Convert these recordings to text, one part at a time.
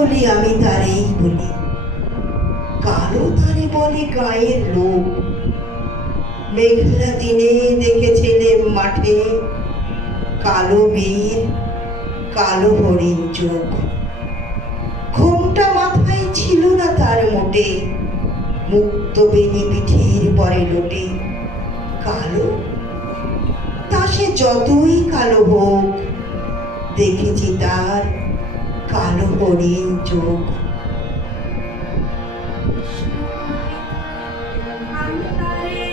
বলি আমি তারেই বলি, কালো তারে বলে গায়ের লোক। মেঘলা দিনে দেখেছিলে মাঠে কালো বীর, কালো হরিণ চোখ। ঘোমটা মাথায় ছিল না তার মোটে, মুক্ত বেনি পিঠের পরে লোটে। কালো তা সে যতই কালো হোক, দেখেছি তার কালো হরিণ চোখ। আমি তারে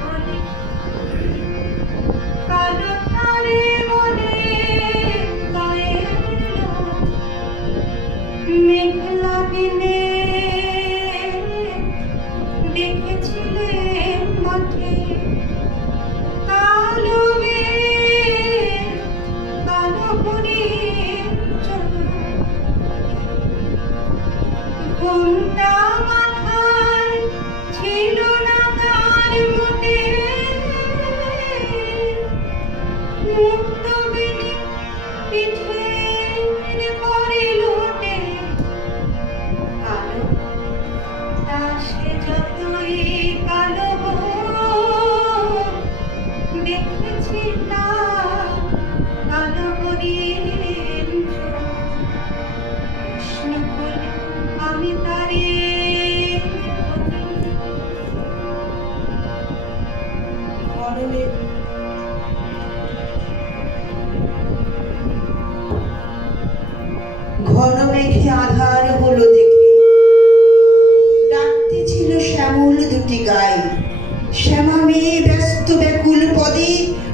বলি, কালো তারে বলে গায়ের লোক। মেঘলা দিনে দেখেছিলে মাঠে কালো মেঘ, কালো হরিণ চোখ। ঘোমটা মাথায় ছিল না তার মোটে, মুক্ত বেনি পিঠের পরে লোটে। কালো তা সে যতই কালো হোক, দেখেছি তার কালো হরিণ চোখ। কৃষ্ণ বলে আমি তারে বলি। ঘন মেঘে আধার হলো দেখে, ডাকতে ছিল শ্যামল দুটি গাই। শ্যামা মেয়ে ব্যস্ত ব্যাকুল পদে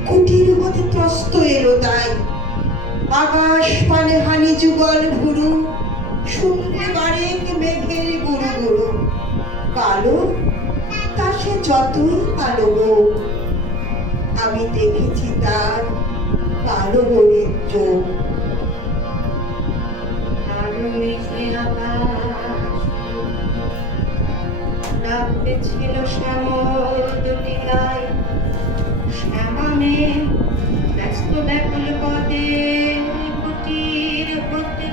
কুটির পথে ত্রস্ত এলো তাই। আকাশ পানে হানি যুগল ভুরু, শুনলে বারেক মেঘের গুরু গুরু। কালো তা সে যতই কালো হোক, আমি দেখেছি তার কালো হরিণ চোখ। কালো মেঘে আকাশ ডাকতে ছিল শ্যামল দুটি গাই। শ্যামা মেয়ে ব্যস্ত ব্যাকুল পদে কুটির হতে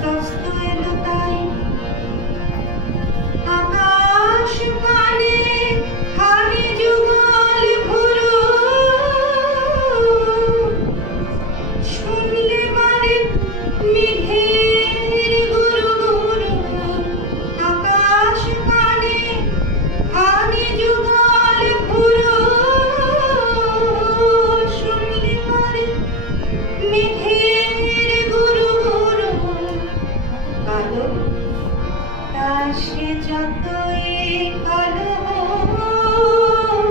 ত্রস্ত এলো তাই। আকাশ পানে হানি যুগল ভুরু, শুনলে বারে মেঘের গুরু গুরু। আকাশ পানে হানি যুগল ভুরু, শুনলে বারে মেঘের গুরু গুরু। কালো তা সে যতই কালো হোক,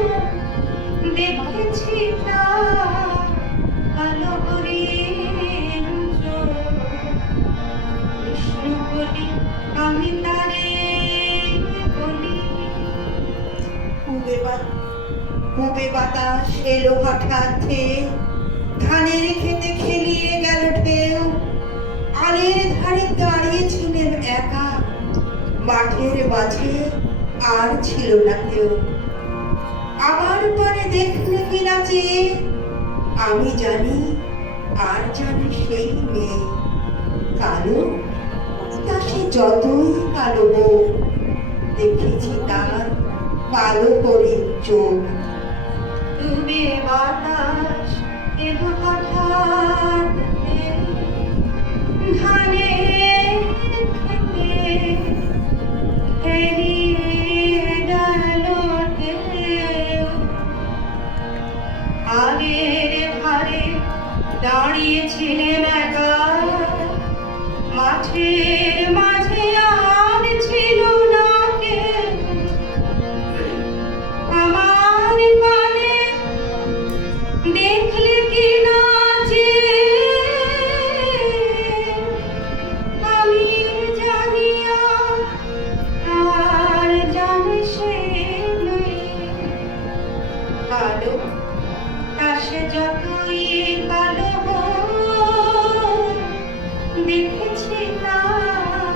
দেখেছি তার কালো হরিণ চোখ। কৃষ্ণ বলি আমি তারে বলি। পূবে বাতাস এলো হঠাৎ ধেয়ে, ধানের খেতে খেলিয়ে গেল ঢেউ। আলের ধারে দাঁড়িয়েছিলেন একা, মাঠের মাঝে আর ছিল না কেউ। আমার পানে দেখলে কিনা চেয়ে, আমি জানি আর জানি সেই মেয়ে। কালো তা সে যতই কালো হোক, দেখেছি তার কালো হরিণ চোখ। ডুবে বাতাস এলো হঠাৎ ধানের খেতে খেলিয়ে গেল ঢেউ। আগের ধারে দাঁড়িয়েছিলেন একা, মাঠের মাঝে আর ছিল না কেউ। আমার পানে দেখলে কি না যে, আমি জানি আর জানে সে নেই। কালো তা সে যতই কালো হোক, দেখেছি তার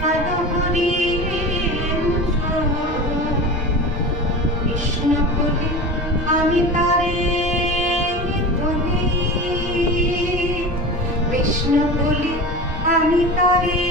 কালো হরিণ চোখ। কৃষ্ণ বলে আমি আমি তারে বলি, বিষ্ণু বলি আমি তারে